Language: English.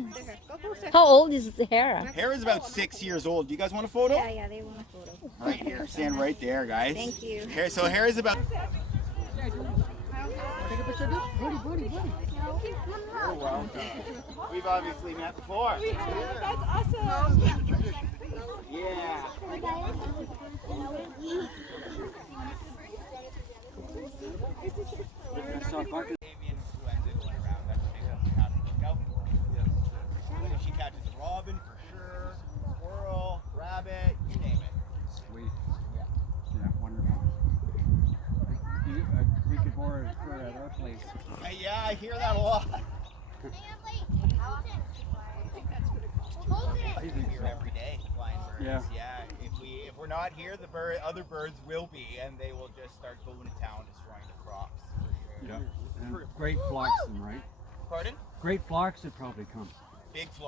next to her. Go closer. How old is Hera? Hera's about 6 years old. Do you guys want a photo? Yeah, they want a photo. Right here. Stand right there, guys. Thank you. So Hera's about... Take a picture, dude. Buddy. You're welcome. We've obviously met before. That's awesome. Yeah. Avian influenza going around. That's a big one you have to look out for. If she catches a robin, for sure, squirrel, rabbit, you name it. Sweet. Yeah, wonderful. We could borrow her at our place. Yeah, I hear that a lot. I think Here so. every day, flying birds. Yeah. If we're not here, the other birds will be, and they will just start going to town, destroying the crops. For sure. Yeah. And great flocks, then, right? Pardon? Great flocks would probably come. Big flock.